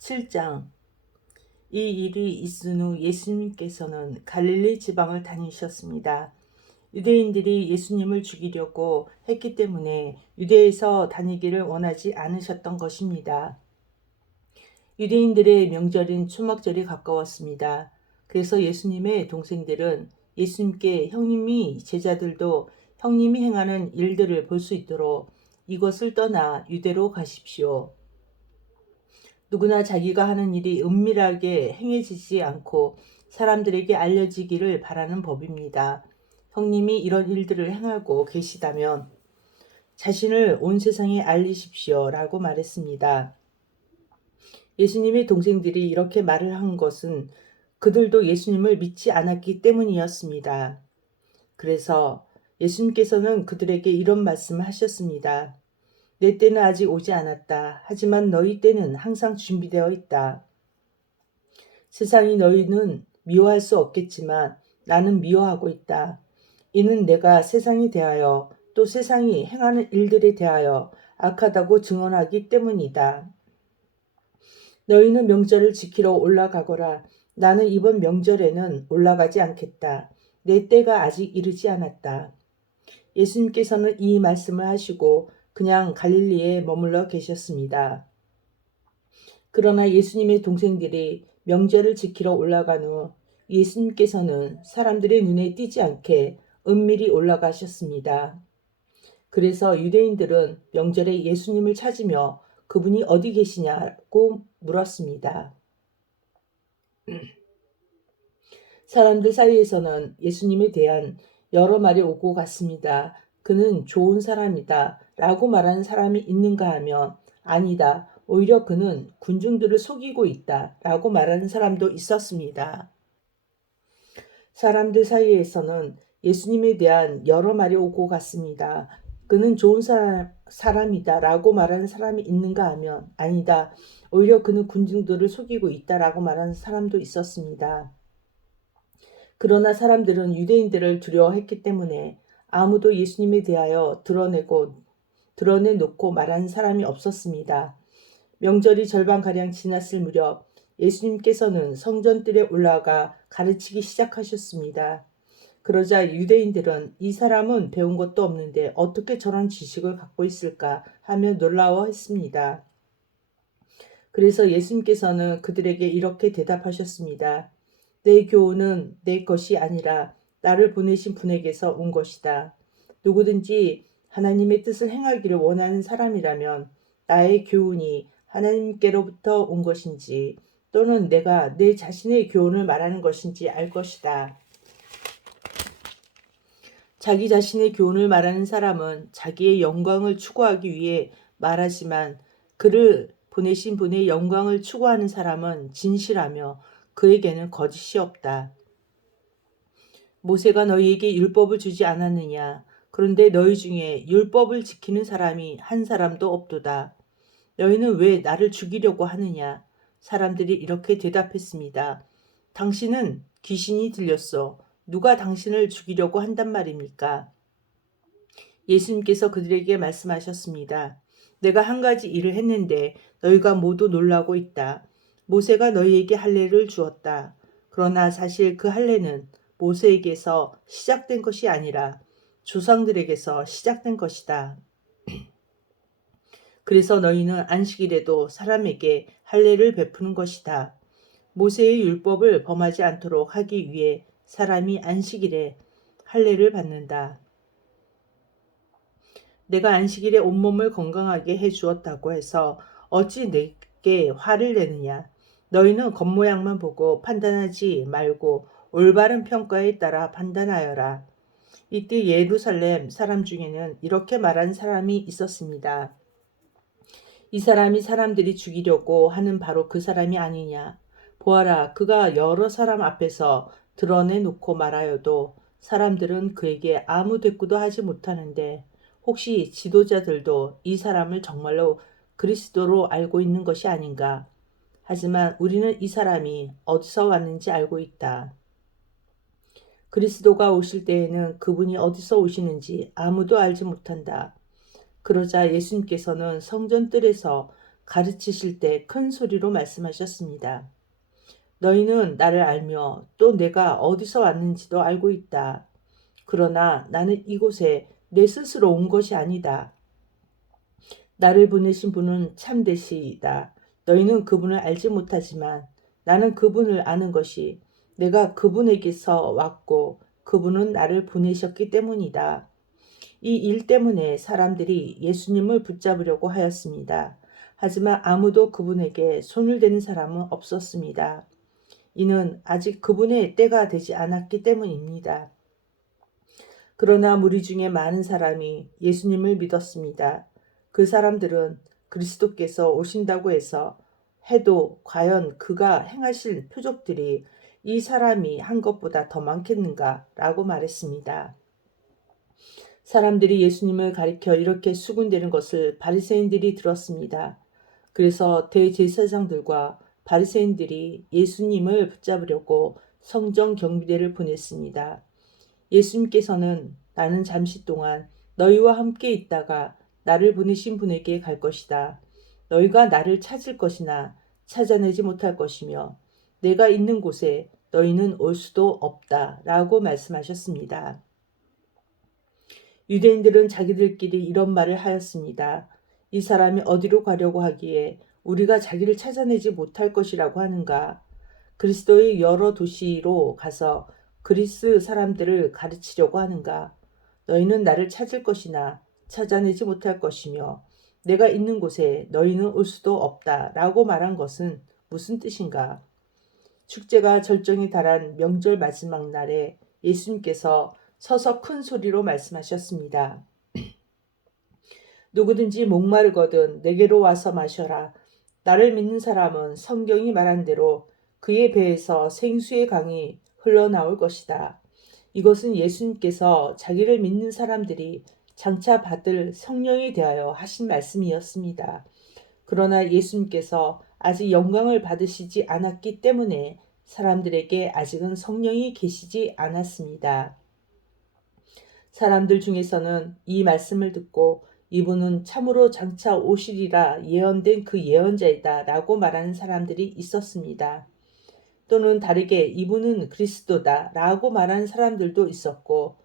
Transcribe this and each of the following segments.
7장. 이 일이 있은 후 예수님께서는 갈릴리 지방을 다니셨습니다. 유대인들이 예수님을 죽이려고 했기 때문에 유대에서 다니기를 원하지 않으셨던 것입니다. 유대인들의 명절인 초막절이 가까웠습니다. 그래서 예수님의 동생들은 예수님께 형님이 제자들도 형님이 행하는 일들을 볼 수 있도록 이것을 떠나 유대로 가십시오. 누구나 자기가 하는 일이 은밀하게 행해지지 않고 사람들에게 알려지기를 바라는 법입니다. 형님이 이런 일들을 행하고 계시다면 자신을 온 세상에 알리십시오 라고 말했습니다. 예수님의 동생들이 이렇게 말을 한 것은 그들도 예수님을 믿지 않았기 때문이었습니다. 그래서 예수님께서는 그들에게 이런 말씀을 하셨습니다. 내 때는 아직 오지 않았다. 하지만 너희 때는 항상 준비되어 있다. 세상이 너희는 미워할 수 없겠지만 나는 미워하고 있다. 이는 내가 세상에 대하여 또 세상이 행하는 일들에 대하여 악하다고 증언하기 때문이다. 너희는 명절을 지키러 올라가거라. 나는 이번 명절에는 올라가지 않겠다. 내 때가 아직 이르지 않았다. 예수님께서는 이 말씀을 하시고 그냥 갈릴리에 머물러 계셨습니다. 그러나 예수님의 동생들이 명절을 지키러 올라간 후 예수님께서는 사람들의 눈에 띄지 않게 은밀히 올라가셨습니다. 그래서 유대인들은 명절에 예수님을 찾으며 그분이 어디 계시냐고 물었습니다. 사람들 사이에서는 예수님에 대한 여러 말이 오고 갔습니다. 그는 좋은 사람이다 라고 말하는 사람이 있는가 하면 아니다. 오히려 그는 군중들을 속이고 있다 라고 말하는 사람도 있었습니다. 사람들 사이에서는 예수님에 대한 여러 말이 오고 갔습니다. 그는 좋은 사람이다 라고 말하는 사람이 있는가 하면 아니다. 오히려 그는 군중들을 속이고 있다 라고 말하는 사람도 있었습니다. 그러나 사람들은 유대인들을 두려워했기 때문에 아무도 예수님에 대하여 드러내놓고 말하는 사람이 없었습니다. 명절이 절반가량 지났을 무렵 예수님께서는 성전뜰에 올라가 가르치기 시작하셨습니다. 그러자 유대인들은 이 사람은 배운 것도 없는데 어떻게 저런 지식을 갖고 있을까 하며 놀라워했습니다. 그래서 예수님께서는 그들에게 이렇게 대답하셨습니다. 내 교훈은 내 것이 아니라 나를 보내신 분에게서 온 것이다. 누구든지 하나님의 뜻을 행하기를 원하는 사람이라면 나의 교훈이 하나님께로부터 온 것인지 또는 내가 내 자신의 교훈을 말하는 것인지 알 것이다. 자기 자신의 교훈을 말하는 사람은 자기의 영광을 추구하기 위해 말하지만 그를 보내신 분의 영광을 추구하는 사람은 진실하며 그에게는 거짓이 없다. 모세가 너희에게 율법을 주지 않았느냐? 그런데 너희 중에 율법을 지키는 사람이 한 사람도 없도다. 너희는 왜 나를 죽이려고 하느냐? 사람들이 이렇게 대답했습니다. 당신은 귀신이 들렸어. 누가 당신을 죽이려고 한단 말입니까? 예수님께서 그들에게 말씀하셨습니다. 내가 한 가지 일을 했는데 너희가 모두 놀라고 있다. 모세가 너희에게 할례를 주었다. 그러나 사실 그 할례는 모세에게서 시작된 것이 아니라 조상들에게서 시작된 것이다. 그래서 너희는 안식일에도 사람에게 할례를 베푸는 것이다. 모세의 율법을 범하지 않도록 하기 위해 사람이 안식일에 할례를 받는다. 내가 안식일에 온몸을 건강하게 해 주었다고 해서 어찌 내게 화를 내느냐. 너희는 겉모양만 보고 판단하지 말고 올바른 평가에 따라 판단하여라. 이때 예루살렘 사람 중에는 이렇게 말한 사람이 있었습니다. 이 사람이 사람들이 죽이려고 하는 바로 그 사람이 아니냐. 보아라, 그가 여러 사람 앞에서 드러내놓고 말하여도 사람들은 그에게 아무 대꾸도 하지 못하는데 혹시 지도자들도 이 사람을 정말로 그리스도로 알고 있는 것이 아닌가. 하지만 우리는 이 사람이 어디서 왔는지 알고 있다. 그리스도가 오실 때에는 그분이 어디서 오시는지 아무도 알지 못한다. 그러자 예수님께서는 성전뜰에서 가르치실 때 큰 소리로 말씀하셨습니다. 너희는 나를 알며 또 내가 어디서 왔는지도 알고 있다. 그러나 나는 이곳에 내 스스로 온 것이 아니다. 나를 보내신 분은 참되시이다. 너희는 그분을 알지 못하지만 나는 그분을 아는 것이 내가 그분에게서 왔고 그분은 나를 보내셨기 때문이다. 이 일 때문에 사람들이 예수님을 붙잡으려고 하였습니다. 하지만 아무도 그분에게 손을 대는 사람은 없었습니다. 이는 아직 그분의 때가 되지 않았기 때문입니다. 그러나 무리 중에 많은 사람이 예수님을 믿었습니다. 그 사람들은 그리스도께서 오신다고 해도 과연 그가 행하실 표적들이 이 사람이 한 것보다 더 많겠는가? 라고 말했습니다. 사람들이 예수님을 가리켜 이렇게 수군대는 것을 바리새인들이 들었습니다. 그래서 대제사장들과 바리새인들이 예수님을 붙잡으려고 성전 경비대를 보냈습니다. 예수님께서는 나는 잠시 동안 너희와 함께 있다가 나를 보내신 분에게 갈 것이다. 너희가 나를 찾을 것이나 찾아내지 못할 것이며 내가 있는 곳에 너희는 올 수도 없다. 라고 말씀하셨습니다. 유대인들은 자기들끼리 이런 말을 하였습니다. 이 사람이 어디로 가려고 하기에 우리가 자기를 찾아내지 못할 것이라고 하는가? 그리스도의 여러 도시로 가서 그리스 사람들을 가르치려고 하는가? 너희는 나를 찾을 것이나 찾아내지 못할 것이며 내가 있는 곳에 너희는 올 수도 없다 라고 말한 것은 무슨 뜻인가? 축제가 절정에 달한 명절 마지막 날에 예수님께서 서서 큰 소리로 말씀하셨습니다. 누구든지 목마르거든 내게로 와서 마셔라. 나를 믿는 사람은 성경이 말한 대로 그의 배에서 생수의 강이 흘러나올 것이다. 이것은 예수님께서 자기를 믿는 사람들이 장차 받을 성령에 대하여 하신 말씀이었습니다. 그러나 예수님께서 아직 영광을 받으시지 않았기 때문에 사람들에게 아직은 성령이 계시지 않았습니다. 사람들 중에서는 이 말씀을 듣고 이분은 참으로 장차 오시리라 예언된 그 예언자이다 라고 말하는 사람들이 있었습니다. 또는 다르게 이분은 그리스도다 라고 말하는 사람들도 있었고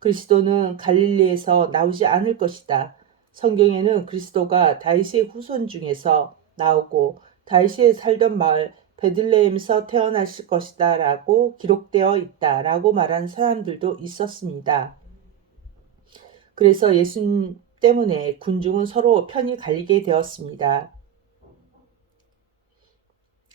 그리스도는 갈릴리에서 나오지 않을 것이다. 성경에는 그리스도가 다윗의 후손 중에서 나오고 다윗이 살던 마을 베들레헴에서 태어나실 것이다 라고 기록되어 있다 라고 말하는 사람들도 있었습니다. 그래서 예수님 때문에 군중은 서로 편이 갈리게 되었습니다.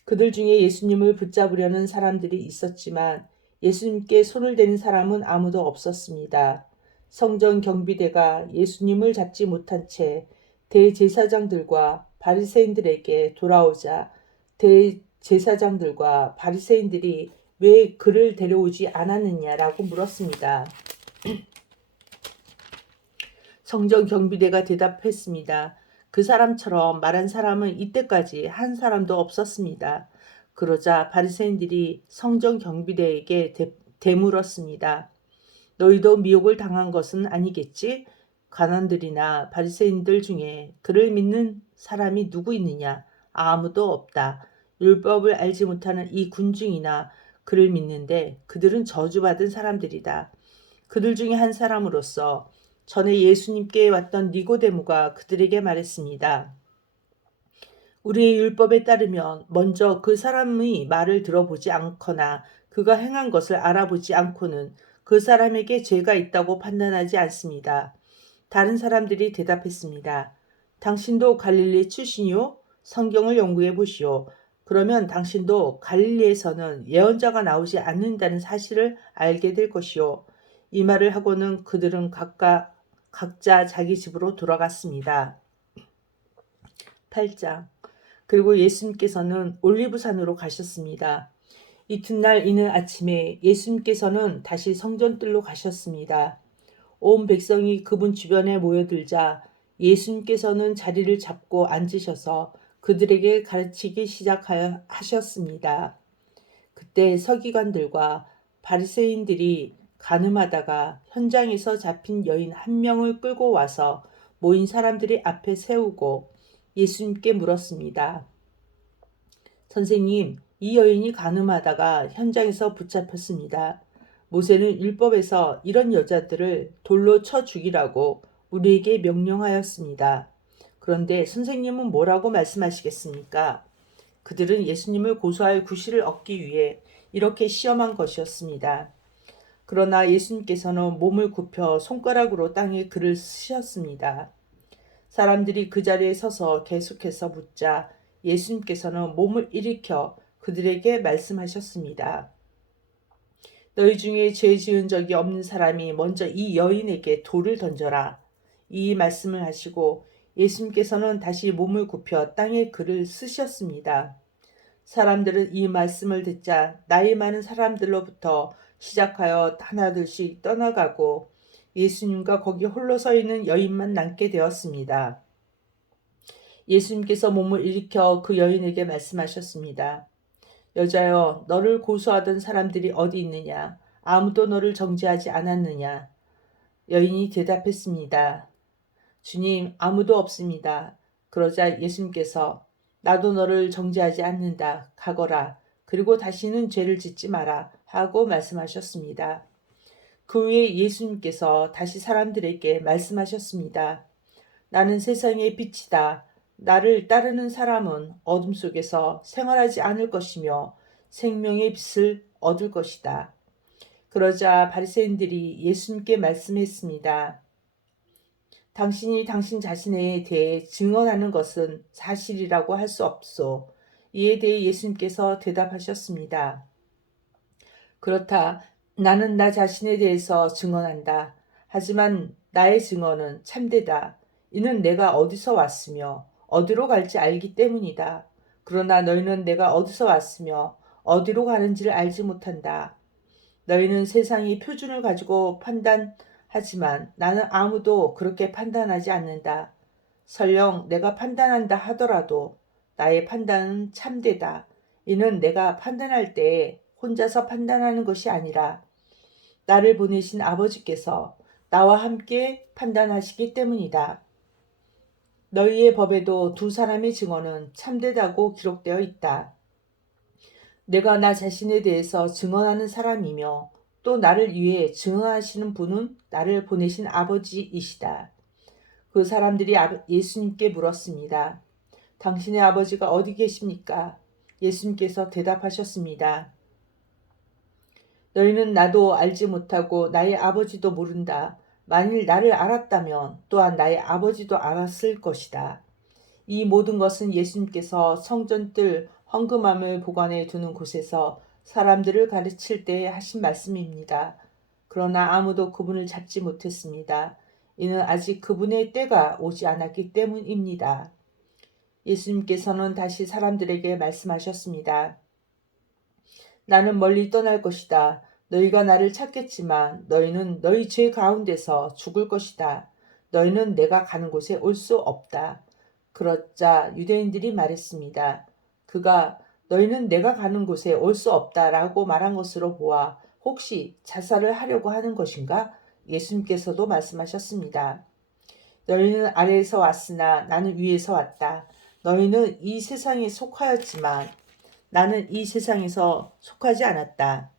그들 중에 예수님을 붙잡으려는 사람들이 있었지만 예수님께 손을 대는 사람은 아무도 없었습니다. 성전 경비대가 예수님을 잡지 못한 채 대제사장들과 바리새인들에게 돌아오자 대제사장들과 바리새인들이 왜 그를 데려오지 않았느냐라고 물었습니다. 성전 경비대가 대답했습니다. 그 사람처럼 말한 사람은 이때까지 한 사람도 없었습니다. 그러자 바리새인들이 성전 경비대에게 되물었습니다. 너희도 미혹을 당한 것은 아니겠지? 관원들이나 바리새인들 중에 그를 믿는 사람이 누구 있느냐? 아무도 없다. 율법을 알지 못하는 이 군중이나 그를 믿는데 그들은 저주받은 사람들이다. 그들 중에 한 사람으로서 전에 예수님께 왔던 니고데모가 그들에게 말했습니다. 우리의 율법에 따르면 먼저 그 사람의 말을 들어보지 않거나 그가 행한 것을 알아보지 않고는 그 사람에게 죄가 있다고 판단하지 않습니다. 다른 사람들이 대답했습니다. 당신도 갈릴리 출신이요? 성경을 연구해 보시오. 그러면 당신도 갈릴리에서는 예언자가 나오지 않는다는 사실을 알게 될 것이요. 이 말을 하고는 그들은 각자 자기 집으로 돌아갔습니다. 8장. 그리고 예수님께서는 올리브산으로 가셨습니다. 이튿날 이는 아침에 예수님께서는 다시 성전뜰로 가셨습니다. 온 백성이 그분 주변에 모여들자 예수님께서는 자리를 잡고 앉으셔서 그들에게 가르치기 시작하셨습니다. 그때 서기관들과 바리새인들이 간음하다가 현장에서 잡힌 여인 한 명을 끌고 와서 모인 사람들이 앞에 세우고 예수님께 물었습니다. 선생님, 이 여인이 간음하다가 현장에서 붙잡혔습니다. 모세는 율법에서 이런 여자들을 돌로 쳐 죽이라고 우리에게 명령하였습니다. 그런데 선생님은 뭐라고 말씀하시겠습니까? 그들은 예수님을 고소할 구실을 얻기 위해 이렇게 시험한 것이었습니다. 그러나 예수님께서는 몸을 굽혀 손가락으로 땅에 글을 쓰셨습니다. 사람들이 그 자리에 서서 계속해서 묻자 예수님께서는 몸을 일으켜 그들에게 말씀하셨습니다. 너희 중에 죄 지은 적이 없는 사람이 먼저 이 여인에게 돌을 던져라. 이 말씀을 하시고 예수님께서는 다시 몸을 굽혀 땅에 글을 쓰셨습니다. 사람들은 이 말씀을 듣자 나이 많은 사람들로부터 시작하여 하나둘씩 떠나가고 예수님과 거기 홀로 서 있는 여인만 남게 되었습니다. 예수님께서 몸을 일으켜 그 여인에게 말씀하셨습니다. 여자여, 너를 고소하던 사람들이 어디 있느냐? 아무도 너를 정죄하지 않았느냐? 여인이 대답했습니다. 주님, 아무도 없습니다. 그러자 예수님께서 나도 너를 정죄하지 않는다. 가거라. 그리고 다시는 죄를 짓지 마라. 하고 말씀하셨습니다. 그 후에 예수님께서 다시 사람들에게 말씀하셨습니다. 나는 세상의 빛이다. 나를 따르는 사람은 어둠 속에서 생활하지 않을 것이며 생명의 빛을 얻을 것이다. 그러자 바리새인들이 예수님께 말씀했습니다. 당신이 당신 자신에 대해 증언하는 것은 사실이라고 할 수 없소. 이에 대해 예수님께서 대답하셨습니다. 그렇다. 나는 나 자신에 대해서 증언한다. 하지만 나의 증언은 참되다. 이는 내가 어디서 왔으며 어디로 갈지 알기 때문이다. 그러나 너희는 내가 어디서 왔으며 어디로 가는지를 알지 못한다. 너희는 세상의 표준을 가지고 판단하지만 나는 아무도 그렇게 판단하지 않는다. 설령 내가 판단한다 하더라도 나의 판단은 참되다. 이는 내가 판단할 때에 혼자서 판단하는 것이 아니라 나를 보내신 아버지께서 나와 함께 판단하시기 때문이다. 너희의 법에도 두 사람의 증언은 참되다고 기록되어 있다. 내가 나 자신에 대해서 증언하는 사람이며 또 나를 위해 증언하시는 분은 나를 보내신 아버지이시다. 그 사람들이 예수님께 물었습니다. 당신의 아버지가 어디 계십니까? 예수님께서 대답하셨습니다. 너희는 나도 알지 못하고 나의 아버지도 모른다. 만일 나를 알았다면 또한 나의 아버지도 알았을 것이다. 이 모든 것은 예수님께서 성전뜰 헌금함을 보관해 두는 곳에서 사람들을 가르칠 때 하신 말씀입니다. 그러나 아무도 그분을 잡지 못했습니다. 이는 아직 그분의 때가 오지 않았기 때문입니다. 예수님께서는 다시 사람들에게 말씀하셨습니다. 나는 멀리 떠날 것이다. 너희가 나를 찾겠지만 너희는 너희 죄 가운데서 죽을 것이다. 너희는 내가 가는 곳에 올 수 없다. 그러자 유대인들이 말했습니다. 그가 너희는 내가 가는 곳에 올 수 없다라고 말한 것으로 보아 혹시 자살을 하려고 하는 것인가? 예수님께서도 말씀하셨습니다. 너희는 아래에서 왔으나 나는 위에서 왔다. 너희는 이 세상에 속하였지만 나는 이 세상에서 속하지 않았다.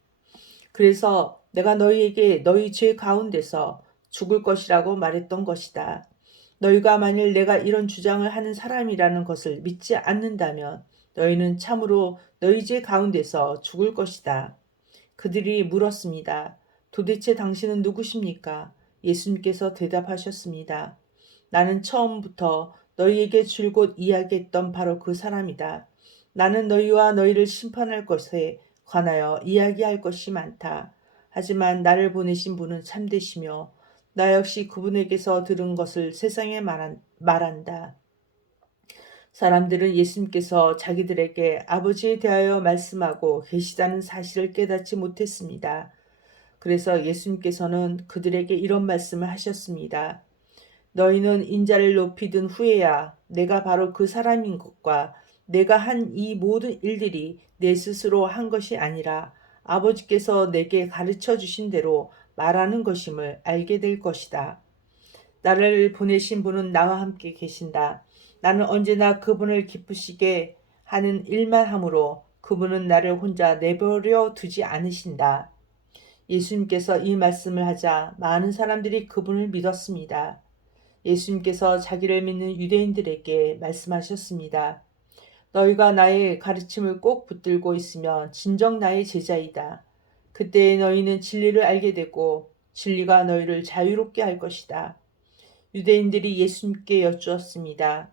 그래서 내가 너희에게 너희 죄 가운데서 죽을 것이라고 말했던 것이다. 너희가 만일 내가 이런 주장을 하는 사람이라는 것을 믿지 않는다면 너희는 참으로 너희 죄 가운데서 죽을 것이다. 그들이 물었습니다. 도대체 당신은 누구십니까? 예수님께서 대답하셨습니다. 나는 처음부터 너희에게 줄곧 이야기했던 바로 그 사람이다. 나는 너희와 너희를 심판할 것에 관하여 이야기할 것이 많다. 하지만 나를 보내신 분은 참되시며 나 역시 그분에게서 들은 것을 세상에 말한다. 사람들은 예수님께서 자기들에게 아버지에 대하여 말씀하고 계시다는 사실을 깨닫지 못했습니다. 그래서 예수님께서는 그들에게 이런 말씀을 하셨습니다. 너희는 인자를 높이든 후에야 내가 바로 그 사람인 것과 내가 한 이 모든 일들이 내 스스로 한 것이 아니라 아버지께서 내게 가르쳐 주신 대로 말하는 것임을 알게 될 것이다. 나를 보내신 분은 나와 함께 계신다. 나는 언제나 그분을 기쁘시게 하는 일만 하므로 그분은 나를 혼자 내버려 두지 않으신다. 예수님께서 이 말씀을 하자 많은 사람들이 그분을 믿었습니다. 예수님께서 자기를 믿는 유대인들에게 말씀하셨습니다. 너희가 나의 가르침을 꼭 붙들고 있으면 진정 나의 제자이다. 그때 너희는 진리를 알게 되고 진리가 너희를 자유롭게 할 것이다. 유대인들이 예수님께 여쭈었습니다.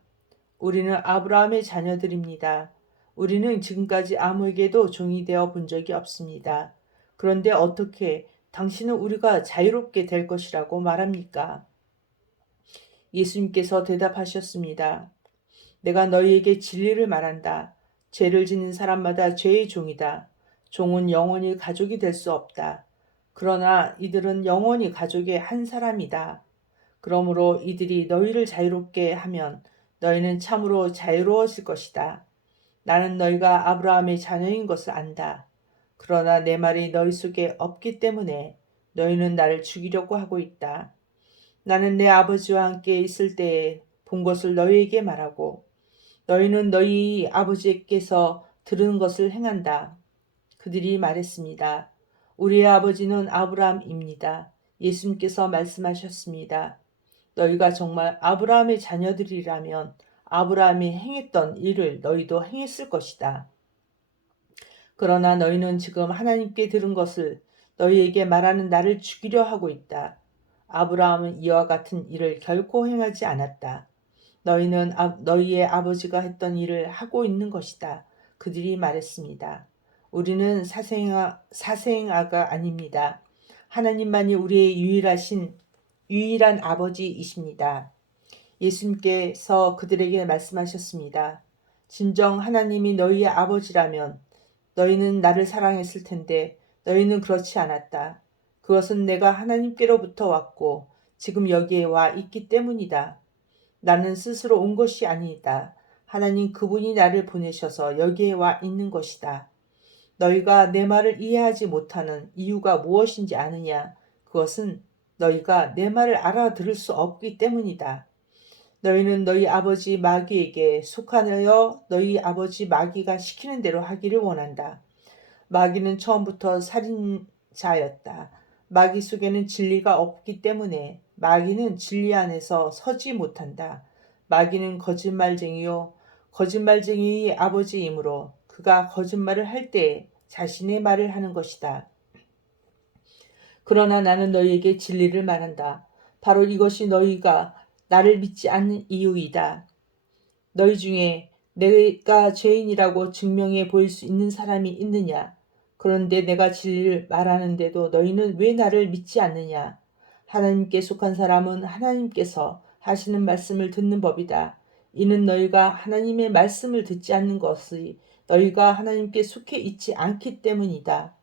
우리는 아브라함의 자녀들입니다. 우리는 지금까지 아무에게도 종이 되어 본 적이 없습니다. 그런데 어떻게 당신은 우리가 자유롭게 될 것이라고 말합니까? 예수님께서 대답하셨습니다. 내가 너희에게 진리를 말한다. 죄를 짓는 사람마다 죄의 종이다. 종은 영원히 가족이 될 수 없다. 그러나 이들은 영원히 가족의 한 사람이다. 그러므로 이들이 너희를 자유롭게 하면 너희는 참으로 자유로워질 것이다. 나는 너희가 아브라함의 자녀인 것을 안다. 그러나 내 말이 너희 속에 없기 때문에 너희는 나를 죽이려고 하고 있다. 나는 내 아버지와 함께 있을 때에 본 것을 너희에게 말하고 너희는 너희 아버지께서 들은 것을 행한다. 그들이 말했습니다. 우리의 아버지는 아브라함입니다. 예수님께서 말씀하셨습니다. 너희가 정말 아브라함의 자녀들이라면 아브라함이 행했던 일을 너희도 행했을 것이다. 그러나 너희는 지금 하나님께 들은 것을 너희에게 말하는 나를 죽이려 하고 있다. 아브라함은 이와 같은 일을 결코 행하지 않았다. 너희는 너희의 아버지가 했던 일을 하고 있는 것이다. 그들이 말했습니다. 우리는 사생아가 아닙니다. 하나님만이 우리의 유일한 아버지이십니다. 예수님께서 그들에게 말씀하셨습니다. 진정 하나님이 너희의 아버지라면 너희는 나를 사랑했을 텐데 너희는 그렇지 않았다. 그것은 내가 하나님께로부터 왔고 지금 여기에 와 있기 때문이다. 나는 스스로 온 것이 아니다. 하나님 그분이 나를 보내셔서 여기에 와 있는 것이다. 너희가 내 말을 이해하지 못하는 이유가 무엇인지 아느냐? 그것은 너희가 내 말을 알아들을 수 없기 때문이다. 너희는 너희 아버지 마귀에게 속하여 너희 아버지 마귀가 시키는 대로 하기를 원한다. 마귀는 처음부터 살인자였다. 마귀 속에는 진리가 없기 때문에 마귀는 진리 안에서 서지 못한다. 마귀는 거짓말쟁이요. 거짓말쟁이의 아버지이므로 그가 거짓말을 할 때 자신의 말을 하는 것이다. 그러나 나는 너희에게 진리를 말한다. 바로 이것이 너희가 나를 믿지 않는 이유이다. 너희 중에 내가 죄인이라고 증명해 보일 수 있는 사람이 있느냐? 그런데 내가 진리를 말하는데도 너희는 왜 나를 믿지 않느냐? 하나님께 속한 사람은 하나님께서 하시는 말씀을 듣는 법이다. 이는 너희가 하나님의 말씀을 듣지 않는 것이 너희가 하나님께 속해 있지 않기 때문이다.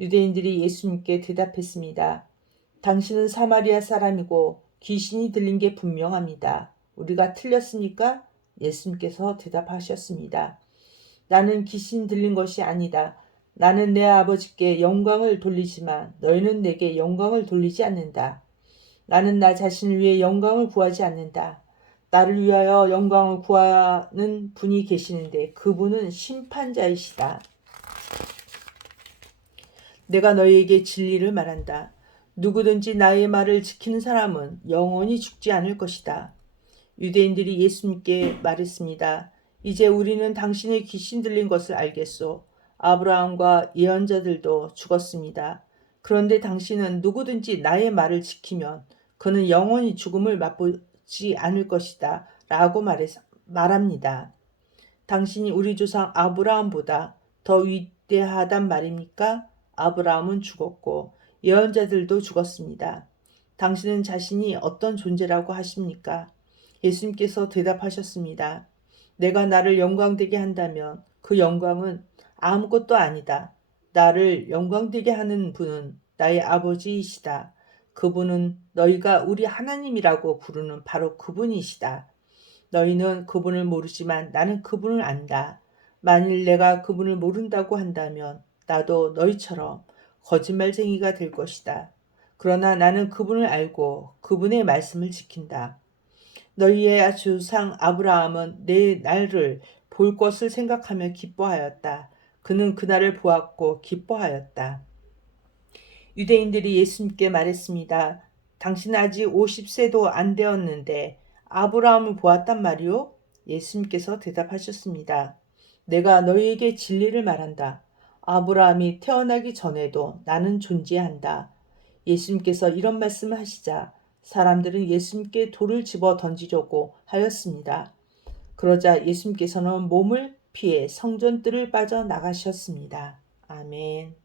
유대인들이 예수님께 대답했습니다. 당신은 사마리아 사람이고 귀신이 들린 게 분명합니다. 우리가 틀렸습니까? 예수님께서 대답하셨습니다. 나는 귀신 들린 것이 아니다. 나는 내 아버지께 영광을 돌리지만 너희는 내게 영광을 돌리지 않는다. 나는 나 자신을 위해 영광을 구하지 않는다. 나를 위하여 영광을 구하는 분이 계시는데 그분은 심판자이시다. 내가 너희에게 진리를 말한다. 누구든지 나의 말을 지키는 사람은 영원히 죽지 않을 것이다. 유대인들이 예수님께 말했습니다. 이제 우리는 당신의 귀신 들린 것을 알겠소. 아브라함과 예언자들도 죽었습니다. 그런데 당신은 누구든지 나의 말을 지키면 그는 영원히 죽음을 맛보지 않을 것이다. 라고 말합니다. 당신이 우리 조상 아브라함보다 더 위대하단 말입니까? 아브라함은 죽었고 예언자들도 죽었습니다. 당신은 자신이 어떤 존재라고 하십니까? 예수님께서 대답하셨습니다. 내가 나를 영광되게 한다면 그 영광은 아무것도 아니다. 나를 영광되게 하는 분은 나의 아버지이시다. 그분은 너희가 우리 하나님이라고 부르는 바로 그분이시다. 너희는 그분을 모르지만 나는 그분을 안다. 만일 내가 그분을 모른다고 한다면 나도 너희처럼 거짓말쟁이가 될 것이다. 그러나 나는 그분을 알고 그분의 말씀을 지킨다. 너희의 조상 아브라함은 내 날을 볼 것을 생각하며 기뻐하였다. 그는 그날을 보았고 기뻐하였다. 유대인들이 예수님께 말했습니다. 당신은 아직 50세도 안 되었는데 아브라함을 보았단 말이오? 예수님께서 대답하셨습니다. 내가 너희에게 진리를 말한다. 아브라함이 태어나기 전에도 나는 존재한다. 예수님께서 이런 말씀을 하시자 사람들은 예수님께 돌을 집어 던지려고 하였습니다. 그러자 예수님께서는 몸을 피해 성전뜰을 빠져 나가셨습니다. 아멘.